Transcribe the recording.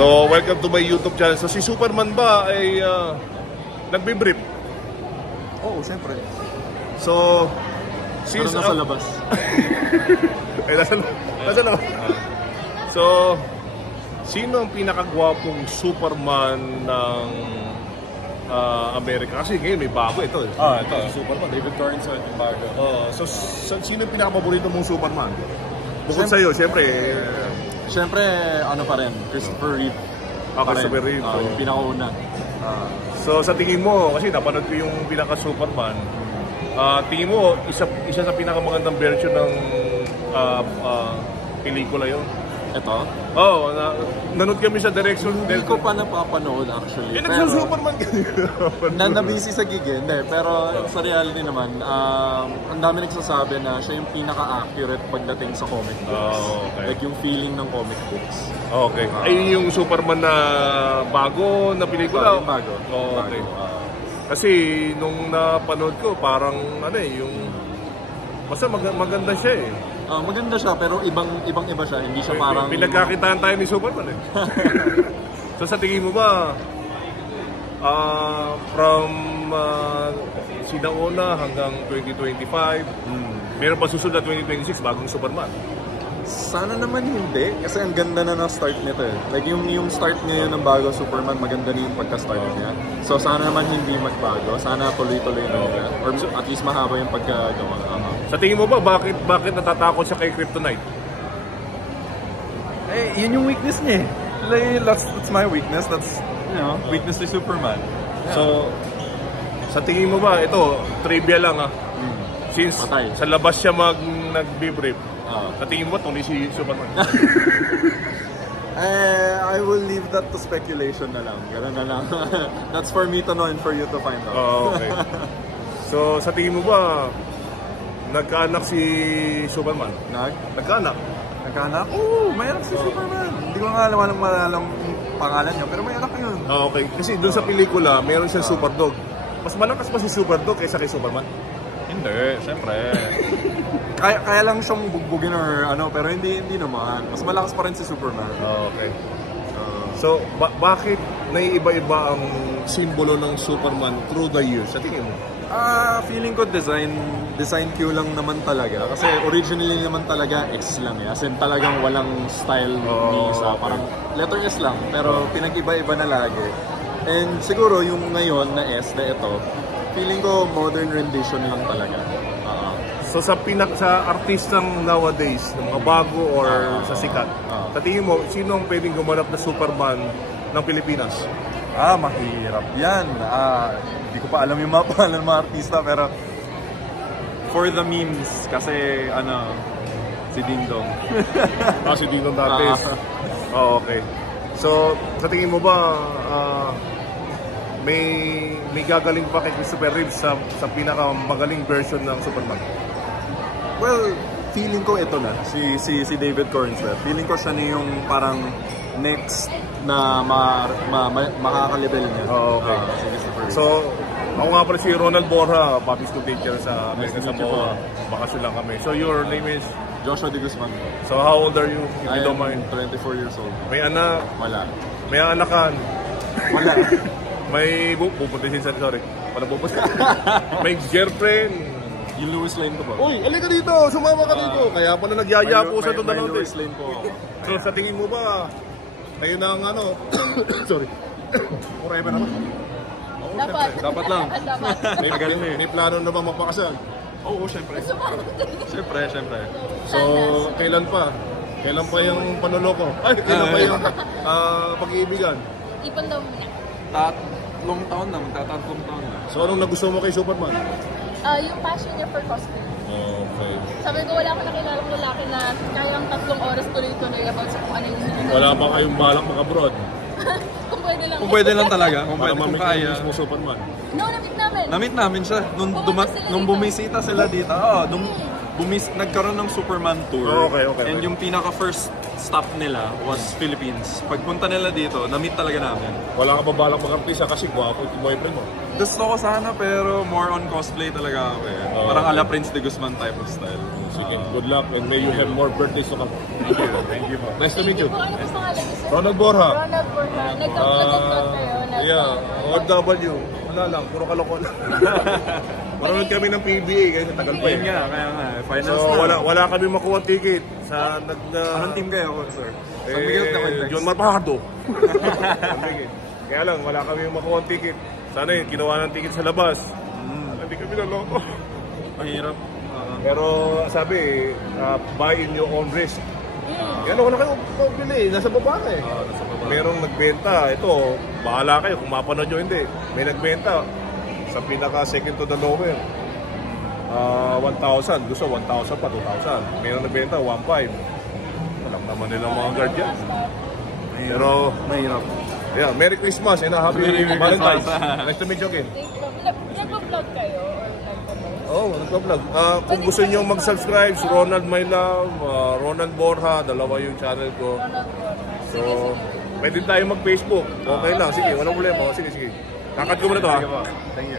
So, welcome to my YouTube channel. So, si Superman ba ay nagbibrief? Oo, siyempre. So, since nasa labas. Eh, nasa labas. So, sino ang pinakagwapong Superman ng Amerika? Kasi ngayon may bago ito. Ito. Superman. David Cornsworth yung bago. So, sino yung pinakapaborito mong Superman? Bukod sa'yo, siyempre. Siyempre, ano pa rin, Christopher Reeve. Christopher Reeve. Yung pinakauna. So, sa tingin mo, kasi napanood ko yung pinaka-Superman, tingin mo, isa sa pinakamagandang version ng pelikula yun? Ito? Oo, nanood kami sa direction. Hindi ko pa napapanood actually. Nagsusuperman ka. Na-busy sa gig hindi. Pero sa reality naman, ang dami nagsasabi na siya yung pinaka-accurate pagdating sa comic books. Okay. Like yung feeling ng comic books. Okay. Ay yung Superman na bago na pelikula? Bago. Okay. Kasi nung napanood ko, parang yung basta maganda siya eh. Maganda siya pero ibang-iba siya, hindi siya parang pinagkakitaan tayo ni Superman eh. So sa tingin mo ba from sinauna hanggang 2025, meron pa susunod na 2026 bagong Superman? Sana naman hindi kasi ang ganda na ng start nito eh. Like yung start ngayon ng bagong Superman, maganda na yung pagka-start niya. So sana naman hindi magbago, sana tuloy-tuloy na nila or at least mahaba yung pagkagawa. Sa tingin mo ba, bakit natatakot siya kay Kryptonite? Eh, yun yung weakness niya eh. Like, that's my weakness. That's, weakness ni Superman. Yeah. So, sa tingin mo ba, ito, trivia lang since sa labas siya nagbibrief, sa tingin mo ba tuloy si Superman? I will leave that to speculation na lang. Ganun na lang. That's for me to know and for you to find out. Okay. So, sa tingin mo ba, nagkaanak si Superman? Nagkaanak? Nagkaanak? Oo, may anak si Superman. Hindi ko nga alam pangalan niya, pero may anak yun. Okay, kasi doon sa pelikula, meron siyang Superdog. Mas malakas pa si Superdog kaysa kay Superman? Hindi, syempre. kaya lang siyang bugbugin or pero hindi naman. Mas malakas pa rin si Superman. Okay. So, bakit naiiba-iba ang simbolo ng Superman through the years? Sa tingin mo? Feeling ko design Q lang naman talaga. Kasi originally naman talaga X lang eh. As in talagang walang style ni isa. Parang letter S lang. Pero pinag-iba-iba na lagi. And siguro yung ngayon na S na ito, feeling ko modern rendition lang talaga. So sa artistang nowadays, mga bago or sa sikat, sa tingin mo, sino ang pwedeng gumanap na Superman ng Pilipinas? Mahirap yan. Hindi ko pa alam yung mga pangalan ng mga artista, pero for the memes, kasi si Ding Dong. Si Ding Dong dati. Okay. So, sa tingin mo ba, may gagaling pa kay Christopher Reeve sa pinakamagaling version ng Superman? Well, feeling ko ito na, si David Cornsworth. Feeling ko siya na yung parang next na makakalibel niya. Okay. So, ako nga pala si Ronald Borja, Papi School teacher sa American Samoa. Bakasyon lang kami. So, your name is? Joshua De Guzman. So, how old are you, if you don't mind? 24 years old. May anak? Wala. May anakan? Wala. May pupuntisin sa, sorry. Wala pupuntisin. May girlfriend? Yung Lewis Lane ko ba? Uy, alika dito! Sumama ka dito! Kaya pala nagyayapo sa ito May Lewis Lane po ako. So, sa tingin mo ba, kayo na ang sorry. Forever naman. Dapat lang. May plano na ba magpakasal? Oo, syempre. Syempre. So, kailan pa? Kailan pa yung panuloko? Ay, kailan pa yung pag-iibigan? Ipon daw muna. Tatlong taon na. So, anong nagustuhan mo kay Superman? Yung passion niya for cosplay. Okay. Sabi ko, wala akong nakilalang lalaki na kayang 3 oras tuloy-tuloy about sa kung ano yung sinusunod. Wala pa kayong balak mag-abroad? Kung pwede lang. Kung pwede lang talaga. Kung para pwede, kung mamit kaya. mo Superman. No, namit namin. Namit namin siya. Nung bumisita sila dito. Nagkaroon ng Superman tour. Okay. And yung pinaka-first stop nila was Philippines. Pagpunta nila dito, namit talaga namin. Wala ka ba balak mag-artista kasi gwapo yung boyfriend mo? Gusto ko sana pero more on cosplay talaga ako eh. Parang ala Prince de Guzman type of style. Sige, good luck and may you have more birthdays to come. Thank you po. Nice to meet you. Ano po pangalan niyo, sir? Ronald Borja. Ronald Borja. Nagka-vlog kayo. Yeah, OFW. Wala lang, puro kalokohan. Manonood kami ng PBA kasi tagal pa Yun yun. nga, kaya nga. Finals So, na. wala kami makuha ticket sa Anong team kayo, sir? San Miguel na John Marpardo. San Miguel. Kaya lang, wala kami makuha ticket. Sana yun, kinuha ng ticket sa labas. Hindi kami naloko. Mahirap. Pero sabi, buy in your own risk. Yan ako na kayo pabili, nasa baba na eh. Merong nagbenta, ito, bahala kayo kung mapanood nyo hindi. May nagbenta sa pinaka second to the lower. 1,000, gusto 1,000 pa, 2,000. Merong nagbenta, 1,500. Alam naman nilang mga guard yan. Pero, Mahirap. yeah, Merry Christmas and a Happy Merry Valentine's. Christmas. Nice to meet you again. Nagpa-vlog kayo? Oh, nagpa-vlog. Kung gusto niyo mag-subscribe, si Ronald My Love, Ronald Borja, dalawa yung channel ko. Ronald Borja. So, pwede tayo mag-Facebook. Okay lang, sige, walang problema. Sige. Kakat ko muna to ha. Sige po. Thank you.